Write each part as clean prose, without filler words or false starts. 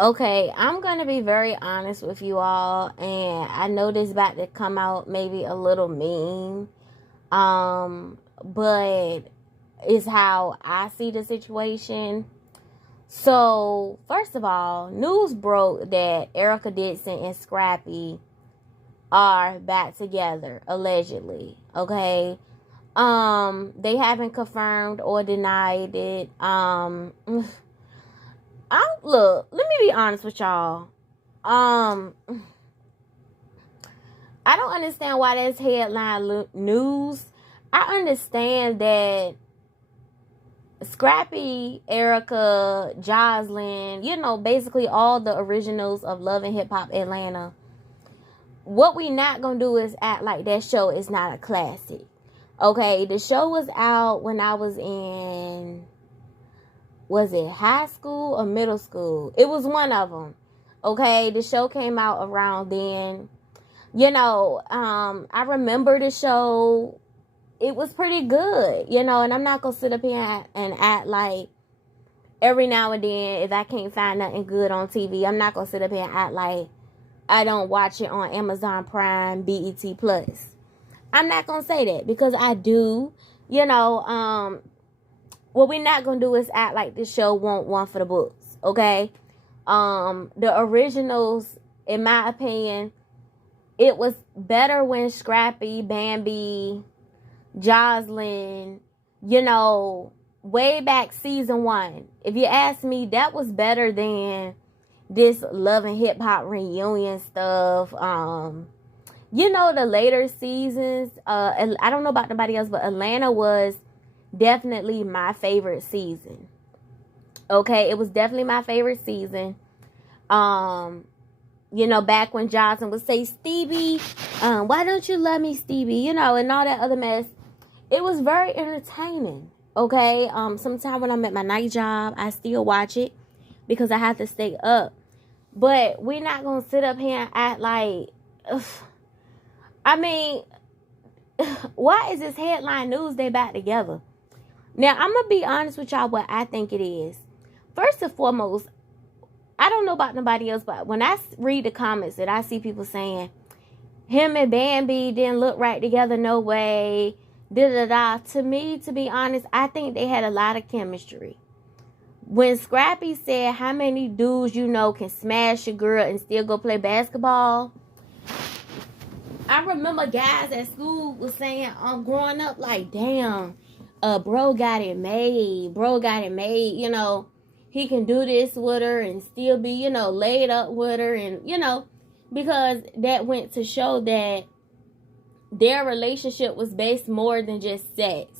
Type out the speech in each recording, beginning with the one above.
Okay, I'm gonna be very honest with you all, and I know this about to come out maybe a little mean, but it's how I see the situation. So, first of all, news broke that Erica Dixon and Scrappy are back together, allegedly. Okay. They haven't confirmed or denied it. Look, let me be honest with y'all. Um, I don't understand why that's headline news. I understand that Scrappy, Erica, Jocelyn, basically all the originals of Love and Hip Hop Atlanta. What we not gonna do is act like that show is not a classic. Okay, the show was out when I was it high school or middle school? It was one of them. Okay, the show came out around then. I remember the show. It was pretty good, and I'm not gonna sit up here and act like every now and then, if I can't find nothing good on TV, I'm not gonna sit up here and act like I don't watch it on Amazon Prime, BET Plus. I'm not gonna say that because I do. What we're not gonna do is act like this show won't one for the books, okay? The originals, in my opinion, it was better when Scrappy, Bambi, Jocelyn, way back season 1. If you ask me, that was better than this Love and Hip Hop reunion stuff. The later seasons, I don't know about nobody else, but Atlanta was definitely my favorite season. Okay, it was definitely my favorite season. Back when Johnson would say, Stevie, why don't you love me, Stevie? And all that other mess. It was very entertaining. Okay, sometime when I'm at my night job, I still watch it because I have to stay up. But we're not gonna sit up here and act like, ugh. I mean, why is this headline news they back together? Now, I'm going to be honest with y'all what I think it is. First and foremost, I don't know about nobody else, but when I read the comments that I see people saying, him and Bambi didn't look right together, no way, da-da-da. To me, to be honest, I think they had a lot of chemistry. When Scrappy said, how many dudes can smash a girl and still go play basketball? I remember guys at school was saying, growing up, like, damn, bro got it made. He can do this with her and still be, laid up with her. And, because that went to show that their relationship was based more than just sex.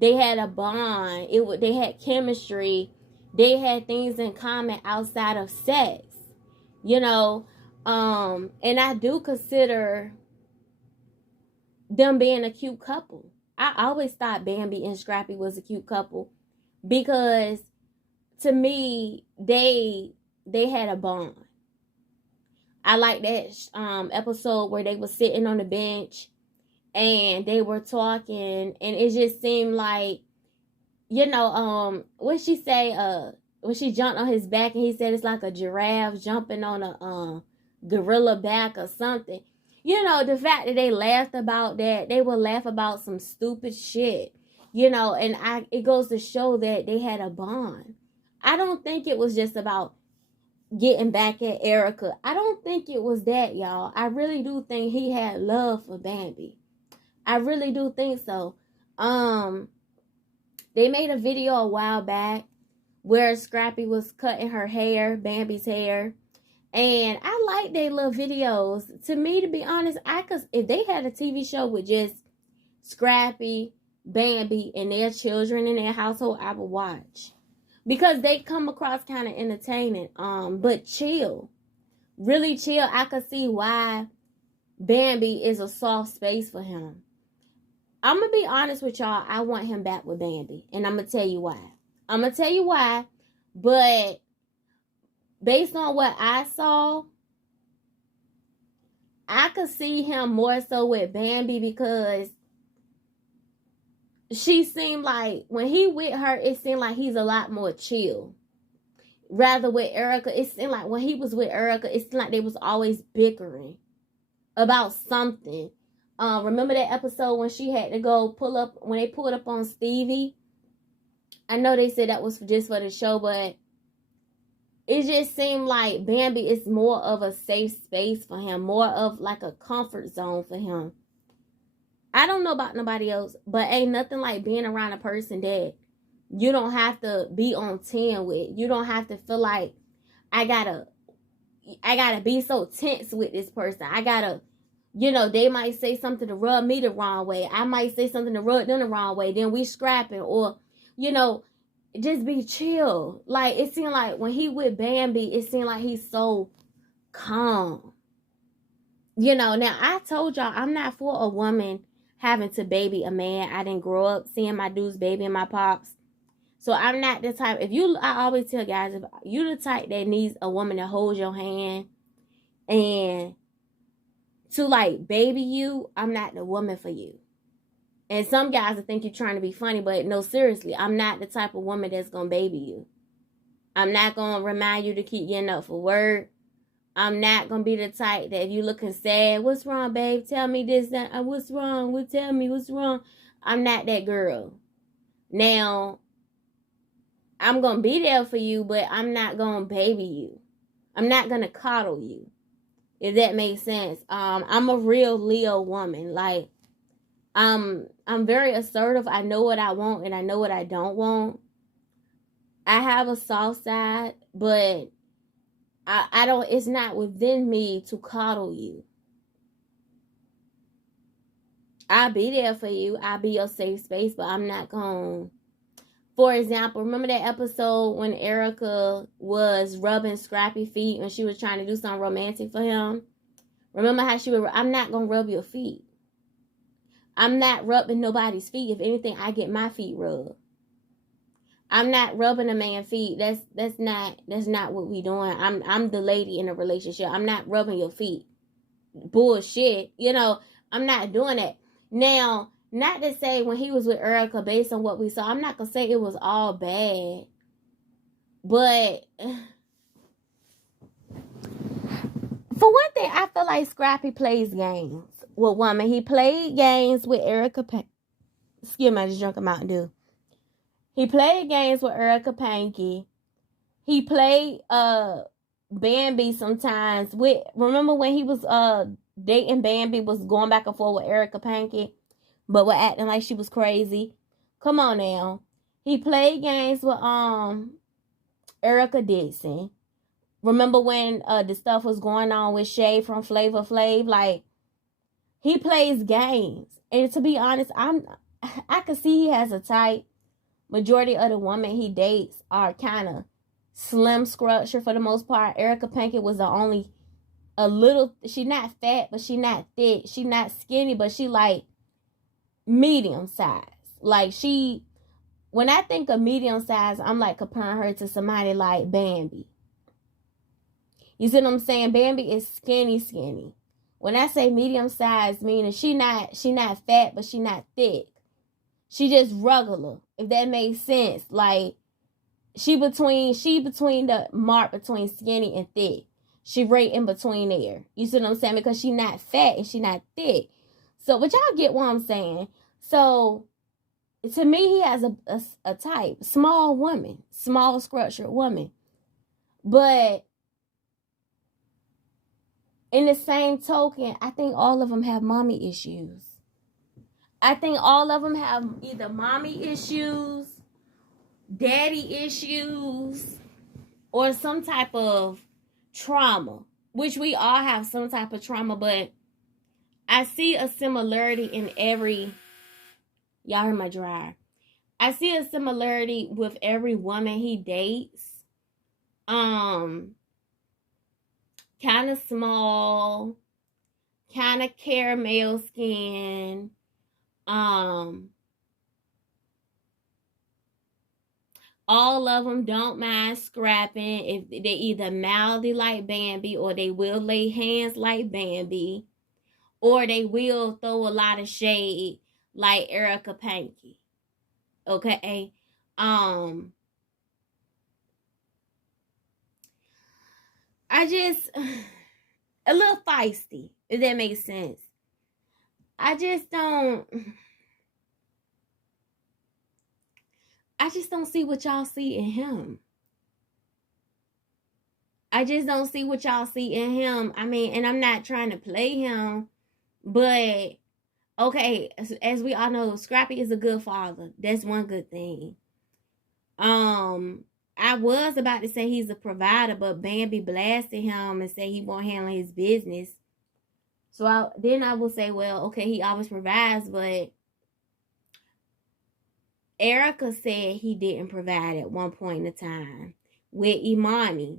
They had a bond. They had chemistry. They had things in common outside of sex, and I do consider them being a cute couple. I always thought Bambi and Scrappy was a cute couple because to me they had a bond. I like that episode where they were sitting on the bench and they were talking, and it just seemed like, what she say, when she jumped on his back and he said it's like a giraffe jumping on a gorilla back or something. The fact that they laughed about that, they would laugh about some stupid shit, and it goes to show that they had a bond. I don't think it was just about getting back at Erica. I don't think it was that, y'all. I really do think he had love for Bambi. I really do think so. They made a video a while back where Scrappy was cutting her hair, Bambi's hair. And I like their little videos. To me, to be honest, if they had a TV show with just Scrappy, Bambi, and their children in their household, I would watch. Because they come across kind of entertaining. But chill. Really chill. I could see why Bambi is a soft space for him. I'm going to be honest with y'all. I want him back with Bambi. And I'm going to tell you why. But based on what I saw, I could see him more so with Bambi because she seemed like, when he with her, it seemed like he's a lot more chill. Rather with Erika, it seemed like when he was with Erika, it seemed like they was always bickering about something. Remember that episode when she had to go pull up, when they pulled up on Stevie? I know they said that was just for the show, but it just seemed like Bambi is more of a safe space for him, more of like a comfort zone for him. I don't know about nobody else, but ain't nothing like being around a person that you don't have to be on 10 with. You don't have to feel like I gotta be so tense with this person. I gotta, they might say something to rub me the wrong way. I might say something to rub them the wrong way. Then we scrapping, or, just be chill. Like, it seemed like when he with Bambi, it seemed like he's so calm. Now I told y'all I'm not for a woman having to baby a man. I didn't grow up seeing my dudes baby and my pops. So I'm not the type, I always tell guys, if you the type that needs a woman to hold your hand and to like baby you, I'm not the woman for you. And some guys will think you're trying to be funny, but no, seriously, I'm not the type of woman that's going to baby you. I'm not going to remind you to keep getting up for work. I'm not going to be the type that if you looking sad, what's wrong, babe? Tell me this, that, what's wrong? Tell me what's wrong. I'm not that girl. Now, I'm going to be there for you, but I'm not going to baby you. I'm not going to coddle you, if that makes sense. I'm a real Leo woman. Like, I'm very assertive. I know what I want and I know what I don't want. I have a soft side, but I don't, it's not within me to coddle you. I'll be there for you. I'll be your safe space, but I'm not going. For example, remember that episode when Erika was rubbing Scrappy feet when she was trying to do something romantic for him? Remember how she would, I'm not going to rub your feet. I'm not rubbing nobody's feet. If anything, I get my feet rubbed. I'm not rubbing a man's feet. That's not what we doing. I'm the lady in a relationship. I'm not rubbing your feet. Bullshit. I'm not doing that. Now, not to say when he was with Erika, based on what we saw, I'm not gonna say it was all bad. But for one thing, I feel like Scrappy plays games with women. He played games with Erika. Excuse me, I just drank a Mountain Dew. He played games with Erika Panky. He played Bambi sometimes. Remember when he was dating Bambi, was going back and forth with Erika Panky, but was acting like she was crazy. Come on now. He played games with Erika Dixon. Remember when the stuff was going on with Shay from Flavor Flav? Like, he plays games. And to be honest, I can see he has a type. Majority of the women he dates are kind of slim structure for the most part. Erika Panky was the only a little, she not fat, but she not thick. She not skinny, but she like medium size. Like, when I think of medium size, I'm like comparing her to somebody like Bambi. You see what I'm saying? Bambi is skinny. When I say medium size, meaning she not fat, but she not thick. She just regular, if that makes sense. Like, she between the mark between skinny and thick. She right in between there. You see what I'm saying? Because she not fat and she not thick. So, but y'all get what I'm saying. So, to me, he has a type. Small woman. Small structured woman. But in the same token, I think all of them have mommy issues. I think all of them have either mommy issues, daddy issues, or some type of trauma, which we all have some type of trauma, but I see a similarity in every, y'all heard my dryer. I see a similarity with every woman he dates. Kind of small, kind of caramel skin. All of them don't mind scrapping. If they either mouthy like Bambi, or they will lay hands like Bambi, or they will throw a lot of shade like Erika Panky. Okay? a little feisty, if that makes sense. I just don't see what y'all see in him. I just don't see what y'all see in him. I mean, and I'm not trying to play him, but okay, as we all know, Scrappy is a good father. That's one good thing. I was about to say he's a provider, but Bambi blasted him and said he won't handle his business. So I will say, well, okay, he always provides, but Erika said he didn't provide at one point in time with Imani.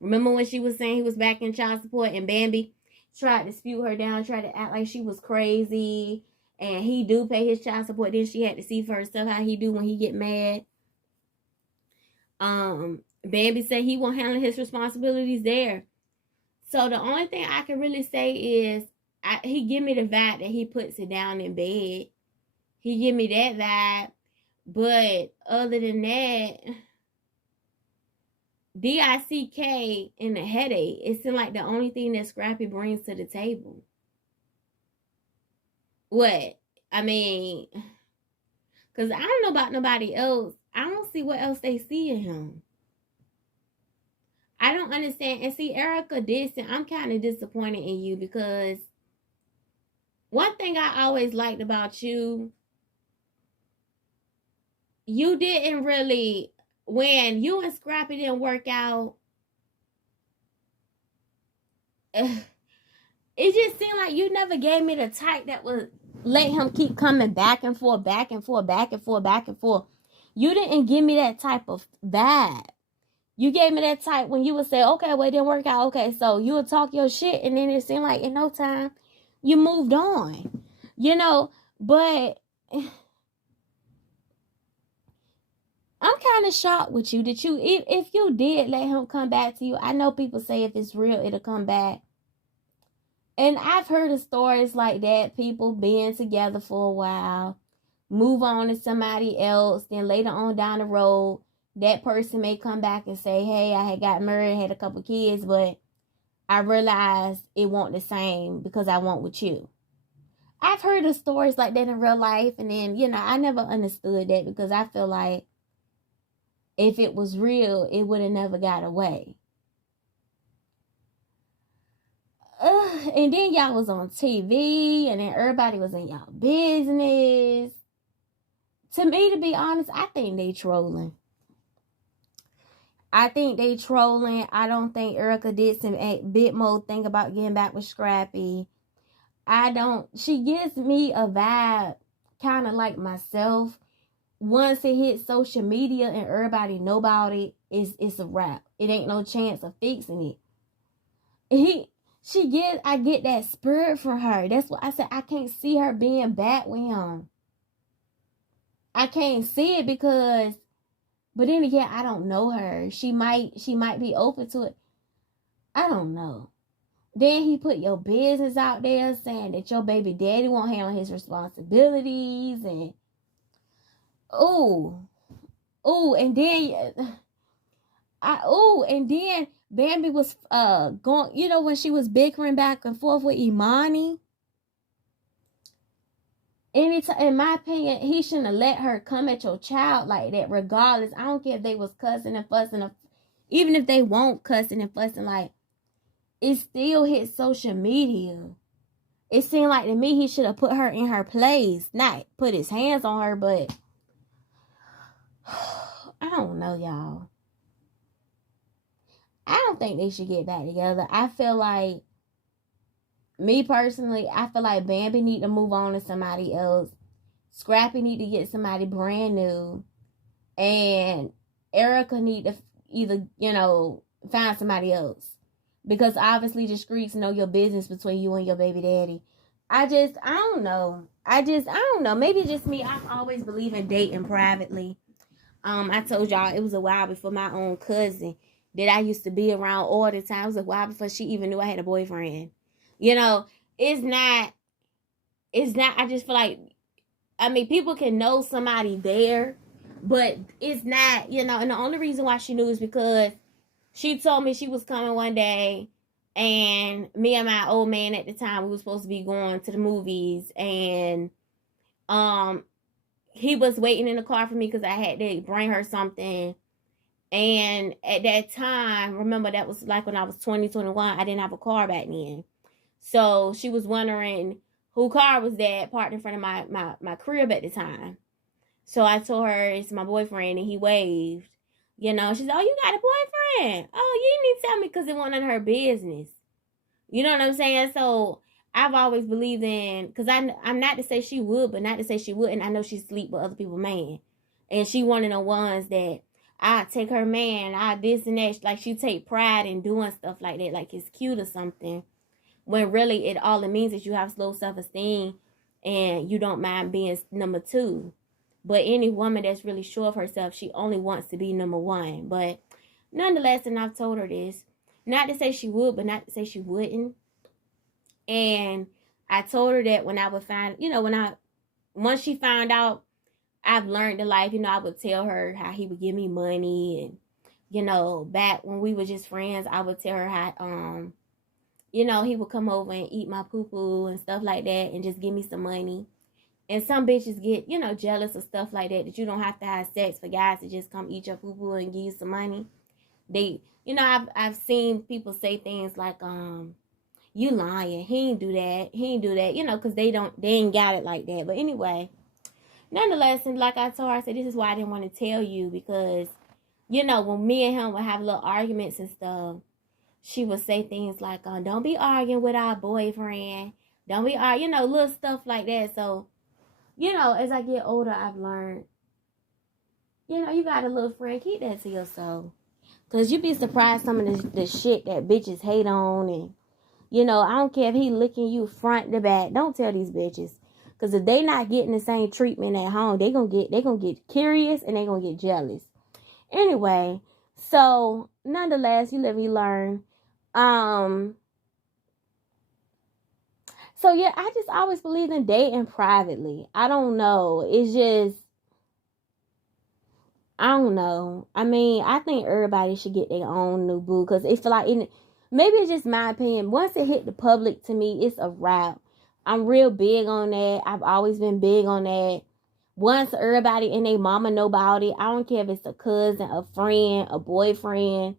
Remember when she was saying he was back in child support and Bambi tried to spew her down, tried to act like she was crazy, and he do pay his child support. Then she had to see for herself how he do when he get mad. Bambi said he won't handle his responsibilities there. So the only thing I can really say is he give me the vibe that he puts it down in bed. He give me that vibe. But other than that, DICK and the headache, it seemed like the only thing that Scrappy brings to the table. What? I mean, because I don't know about nobody else. I don't see what else they see in him. I don't understand. And see, Erika Dixon, I'm kind of disappointed in you because one thing I always liked about you, you didn't really, when you and Scrappy didn't work out, it just seemed like you never gave me the type that would let him keep coming back and forth, back and forth, back and forth, back and forth. You didn't give me that type of vibe. You gave me that type when you would say, okay, well, it didn't work out. Okay, so you would talk your shit, and then it seemed like in no time, you moved on. You know, but I'm kind of shocked with you that you, if you did let him come back to you, I know people say if it's real, it'll come back. And I've heard of stories like that, people being together for a while, move on to somebody else, then later on down the road, that person may come back and say, hey, I had got married, had a couple kids, but I realized it wasn't the same because I went with you. I've heard of stories like that in real life, and then, you know, I never understood that because I feel like if it was real, it would have never got away. And then y'all was on TV, and then everybody was in y'all business. To me, to be honest, I think they trolling. I don't think Erika did some bit more thing about getting back with Scrappy. She gives me a vibe kind of like myself. Once it hits social media and everybody know about it, it's a wrap. It ain't no chance of fixing it. I get that spirit from her. That's what I said. I can't see her being back with him. I can't see it because, but then again, I don't know her. She might be open to it. I don't know. Then he put your business out there saying that your baby daddy won't handle his responsibilities and and then Bambi was going, you know, when she was bickering back and forth with Imani. In my opinion, he shouldn't have let her come at your child like that, regardless. I don't care if they was cussing and fussing, or even if they won't cussing and fussing, like, it still hit social media. It seemed like to me he should have put her in her place, not put his hands on her, but I don't know, y'all. I don't think they should get back together. I feel like, me personally, I feel like Bambi need to move on to somebody else. Scrappy need to get somebody brand new. And Erika need to either, you know, find somebody else. Because obviously the streets know your business between you and your baby daddy. I don't know. I don't know. Maybe it's just me. I've always believed in dating privately. I told y'all it was a while before my own cousin that I used to be around all the time. It was a while before she even knew I had a boyfriend. You know, it's not, I just feel like, I mean, people can know somebody there, but it's not, you know, and the only reason why she knew is because She told me she was coming one day, and me and my old man at the time, we were supposed to be going to the movies, and um he was waiting in the car for me because I had to bring her something. And at that time, remember that was like when I was 20, 21, I didn't have a car back then. So she was wondering who car was that parked in front of my crib at the time. So I told her it's my boyfriend, and he waved. You know, she said, "Oh, you got a boyfriend? Oh, you need to tell me because it wasn't none of her business." You know what I'm saying? So I've always believed in, because I'm not to say she would, but not to say she wouldn't. I know she sleep with other people's man, and she one of the ones that I take her man, I this and that. Like she take pride in doing stuff like that, like it's cute or something. When really all it means is you have low self-esteem and you don't mind being number two. But any woman that's really sure of herself, she only wants to be number one. But nonetheless, and I've told her this, not to say she would, but not to say she wouldn't. And I told her that when I would find, once she found out I've learned the life, I would tell her how he would give me money. And, back when we were just friends, I would tell her how, he would come over and eat my poo-poo and stuff like that and just give me some money. And some bitches get, jealous of stuff like that you don't have to have sex for guys to just come eat your poo-poo and give you some money. They, I've seen people say things like, you lying. He ain't do that. Because they ain't got it like that. But anyway, nonetheless, and like I told her, I said, this is why I didn't want to tell you because, when me and him would have little arguments and stuff, she would say things like, don't be arguing with our boyfriend. Don't be arguing, little stuff like that. So, as I get older, I've learned, you got a little friend, keep that to yourself. Because you be surprised some of the shit that bitches hate on. And, I don't care if he licking you front to back. Don't tell these bitches. Because if they not getting the same treatment at home, they gonna get curious and they gonna get jealous. Anyway, so, nonetheless, you live, you learn. So yeah, I just always believe in dating privately. I don't know. It's just, I don't know. I mean, I think everybody should get their own new boo because it's like, maybe it's just my opinion. Once it hit the public, to me, it's a wrap. I'm real big on that. I've always been big on that. Once everybody and their mama know about it, I don't care if it's a cousin, a friend, a boyfriend.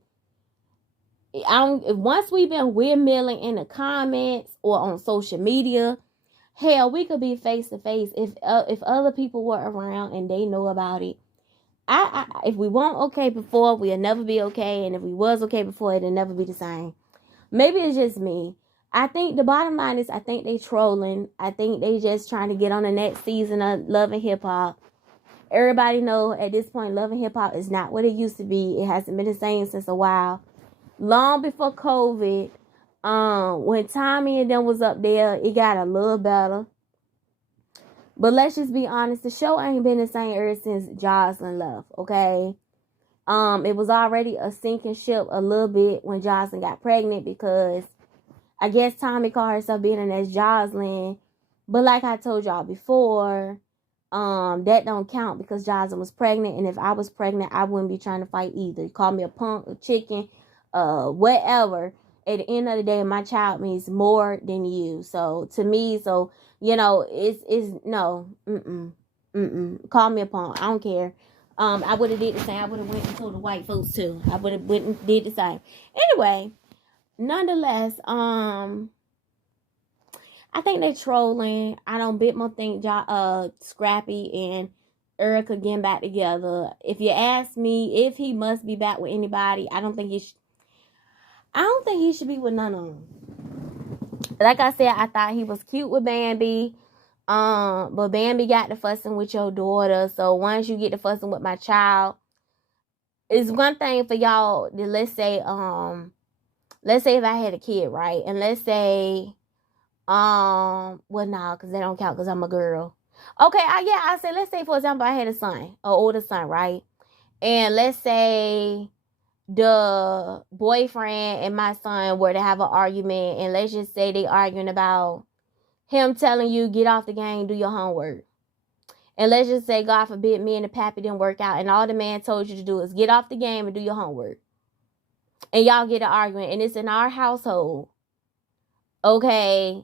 Once we've been windmilling in the comments or on social media, hell, we could be face to face if other people were around and they know about it. If we weren't okay before, we'll never be okay, and if we was okay before, it'll never be the same. Maybe it's just me. I think the bottom line is I think they trolling. I think they just trying to get on the next season of Love and Hip Hop. Everybody know at this point Love and Hip Hop is not what it used to be. It hasn't been the same since a while. Long before COVID, when Tommy and them was up there, it got a little better. But let's just be honest, the show ain't been the same ever since Jocelyn left, okay? It was already a sinking ship a little bit when Jocelyn got pregnant because I guess Tommy called herself being as Jocelyn. But like I told y'all before, that don't count because Jocelyn was pregnant, and if I was pregnant, I wouldn't be trying to fight either. You call me a punk, a chicken, whatever. At the end of the day, my child means more than you. So to me, it's no, call me a punk. I don't care. I would have did the same. I would have went and told the white folks too. I would have went and did the same. Anyway, nonetheless, I think they trolling. I don't bit more think Scrappy and Erika getting back together. If you ask me if he must be back with anybody, I don't think he should be with none of them. Like I said, I thought he was cute with Bambi. But Bambi got to fussing with your daughter. So once you get to fussing with my child, it's one thing for y'all to let's say if I had a kid, right? And let's say because they don't count because I'm a girl. Okay, I say let's say for example I had a son, an older son, right? And let's say the boyfriend and my son were to have an argument, and let's just say they arguing about him telling you get off the game, do your homework. And let's just say, God forbid, me and the pappy didn't work out, and all the man told you to do is get off the game and do your homework. and y'all get an argument, and it's in our household, okay,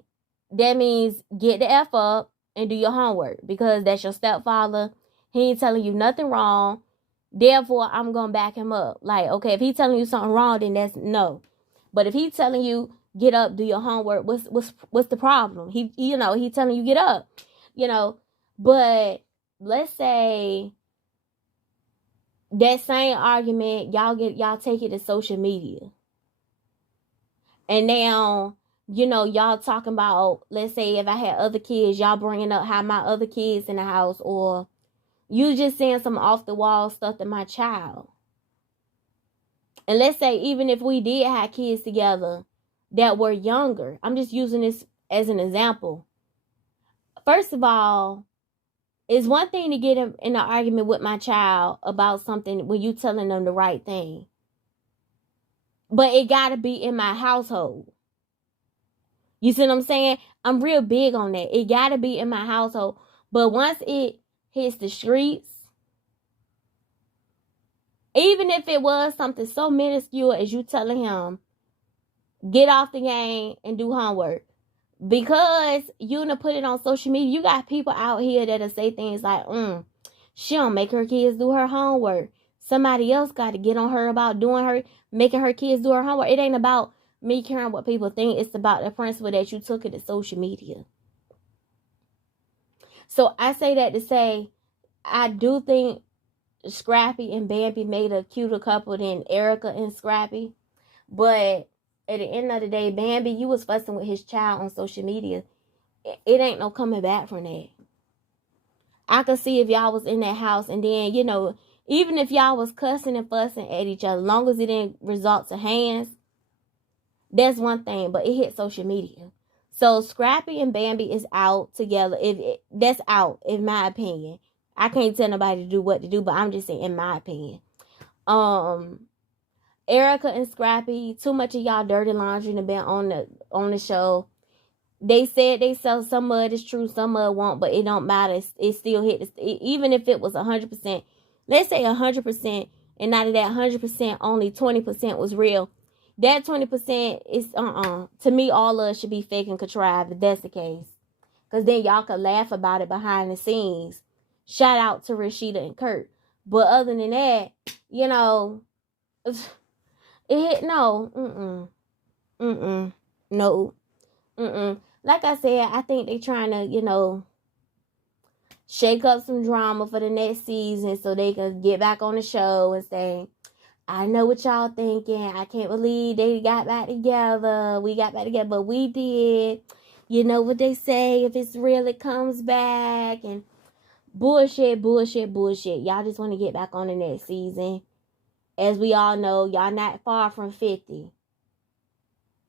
that means get the F up and do your homework, because that's your stepfather. He ain't telling you nothing wrong. Therefore, I'm going to back him up. Like, okay, if he's telling you something wrong, then that's no. But if he's telling you, get up, do your homework, what's the problem? He telling you get up, But let's say that same argument, y'all take it to social media. And now, y'all talking about, let's say if I had other kids, y'all bringing up how my other kids in the house, or you just saying some off the wall stuff to my child. And let's say even if we did have kids together that were younger, I'm just using this as an example. First of all, it's one thing to get in an argument with my child about something when you telling them the right thing. But it got to be in my household. You see what I'm saying? I'm real big on that. It got to be in my household. But once it hits the streets, even if it was something so minuscule as you telling him, get off the game and do homework, because you done put it on social media, you got people out here that'll say things like, she don't make her kids do her homework. Somebody else got to get on her about making her kids do her homework. It ain't about me caring what people think. It's about the principle that you took it to social media. So I say that to say, I do think Scrappy and Bambi made a cuter couple than Erika and Scrappy. But at the end of the day, Bambi, you was fussing with his child on social media. It ain't no coming back from that. I could see if y'all was in that house, and then, even if y'all was cussing and fussing at each other, as long as it didn't result to hands, that's one thing. But it hit social media. So Scrappy and Bambi is out together. That's out, in my opinion. I can't tell nobody to do what to do, but I'm just saying, in my opinion. Erika and Scrappy, too much of y'all dirty laundry have been on the show. They said they sell some of it is true, some of it won't, but it don't matter. It still hit. Even if it was 100%, let's say 100%, and out of that 100%, only 20% was real. That 20% is to me, all of it should be fake and contrived, if that's the case. Because then y'all could laugh about it behind the scenes. Shout out to Rashida and Kurt. But other than that, it no. Like I said, I think they trying to, shake up some drama for the next season so they can get back on the show and say, I know what y'all thinking. I can't believe they got back together. We got back together, but we did. You know what they say, if it's real, it comes back. And bullshit. Y'all just want to get back on the next season. As we all know, y'all not far from 50.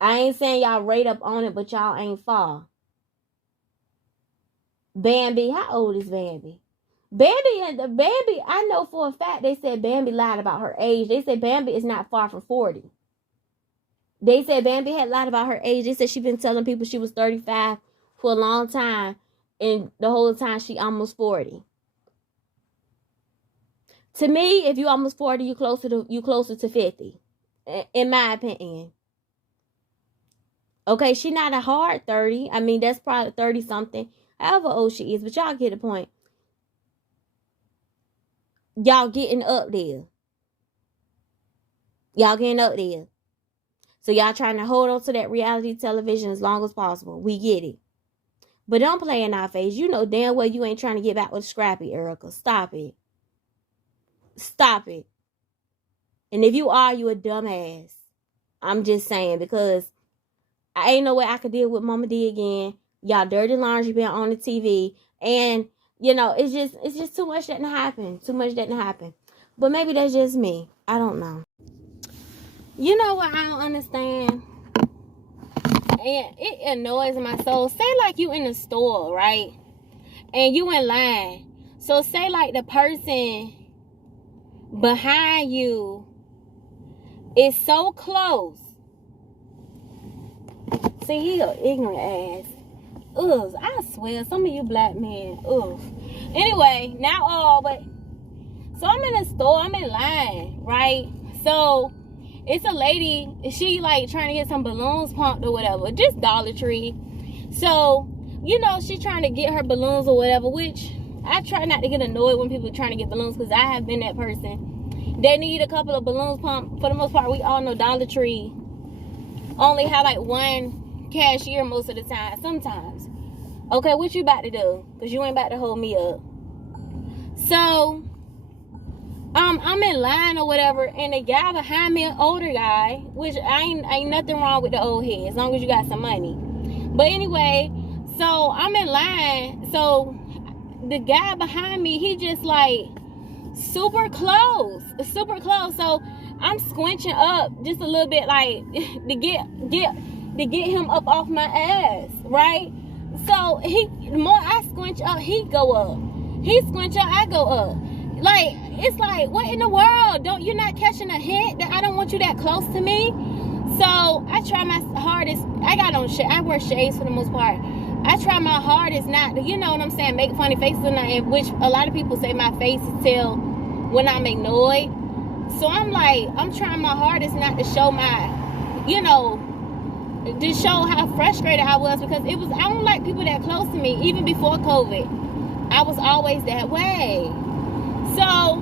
I ain't saying y'all right up on it, but y'all ain't far. Bambi, how old is Bambi? Bambi, I know for a fact they said Bambi lied about her age. They said Bambi is not far from 40. They said Bambi had lied about her age. They said she been telling people she was 35 for a long time, and the whole time she almost 40. To me, if you almost 40, you closer to 50, in my opinion. Okay, she not a hard 30. I mean, that's probably 30 something, however old she is. But y'all get the point. Y'all getting up there. So y'all trying to hold on to that reality television as long as possible. We get it. But don't play in our face. You know damn well you ain't trying to get back with Scrappy, Erika. Stop it. And if you are, you a dumbass. I'm just saying, because I ain't no way I could deal with Mama D again. Y'all dirty laundry been on the TV. And, it's just too much that didn't happen. But maybe that's just me. I don't know. You know what I don't understand? And it annoys my soul. Say like you in the store, right? And you in line. So say like the person behind you is so close. See, he an ignorant ass. Ugh, I swear, some of you black men. Ugh. Anyway, not all, but so I'm in a store, I'm in line, right? So it's a lady, she like trying to get some balloons pumped or whatever, just Dollar Tree. So, you know, she trying to get her balloons or whatever, which I try not to get annoyed when people are trying to get balloons, because I have been that person. They need a couple of balloons pumped. For the most part, we all know Dollar Tree only have like one cashier most of the time, sometimes. Okay, what you about to do? Because you ain't about to hold me up. So, I'm in line or whatever, and the guy behind me, an older guy, which ain't nothing wrong with the old head, as long as you got some money. But anyway, so I'm in line, so the guy behind me, he just like super close. So I'm squinching up just a little bit, like to get him up off my ass, right? So the more I squinch up, he go up. He squinch up, I go up. Like, it's like, what in the world? You're not catching a hint that I don't want you that close to me? So I try my hardest. I wear shades for the most part. I try my hardest not to, you know what I'm saying, make funny faces or nothing, which a lot of people say my face is tell when I'm annoyed. So I'm trying my hardest not to show my, you know, to show how frustrated I was, because I don't like people that close to me. Even before COVID, I was always that way. So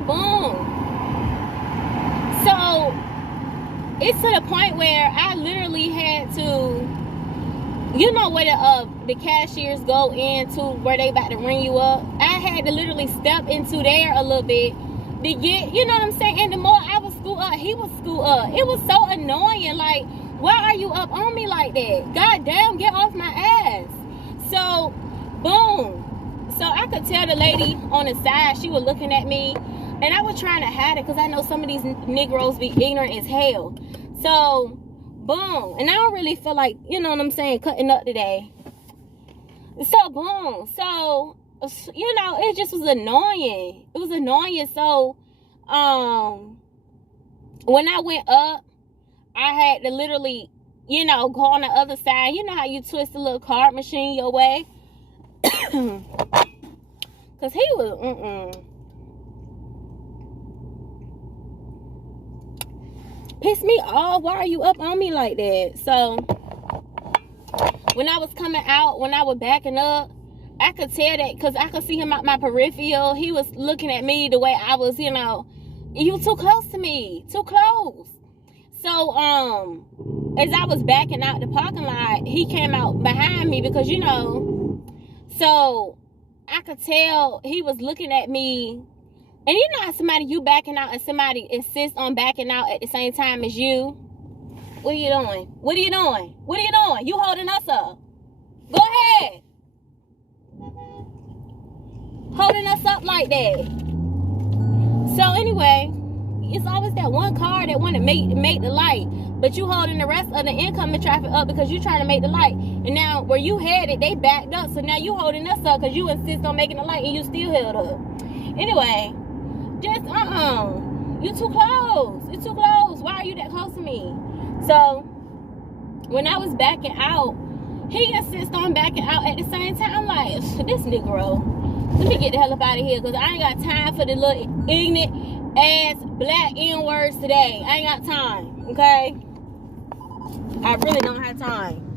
boom. So it's to the point where I literally had to, you know, where the cashiers go into where they about to ring you up. I had to literally step into there a little bit to get, you know what I'm saying? And the more I would scoot up, he would scoot up. It was so annoying. Like, why are you up on me like that? God damn, get off my ass. So, boom. So I could tell the lady on the side, she was looking at me, and I was trying to hide it, because I know some of these Negroes be ignorant as hell. So, boom. And I don't really feel like, you know what I'm saying, cutting up today. So, boom. So, you know, it just was annoying. It was annoying. So, when I went up, I had to literally, you know, go on the other side. You know how you twist a little card machine your way? Because he was, pissed me off. Why are you up on me like that? So, when I was coming out, when I was backing up, I could tell that, because I could see him out my peripheral. He was looking at me the way I was, you know, you were too close to me. Too close. So, as I was backing out the parking lot, he came out behind me, because, you know, so I could tell he was looking at me. And you know how somebody, you backing out and somebody insists on backing out at the same time as you? What are you doing? What are you doing? What are you doing? You holding us up. Go ahead. Holding us up like that. So anyway, it's always that one car that want to make the light, but you holding the rest of the incoming traffic up because you trying to make the light. And now where you headed, they backed up, so now you holding us up because you insist on making the light and you still held up. Anyway, just you too close. You're too close. Why are you that close to me? So when I was backing out, he insists on backing out at the same time. I'm like, this Negro, let me get the hell up out of here, because I ain't got time for the little ignorant ass black N-words today. I ain't got time, okay? I really don't have time.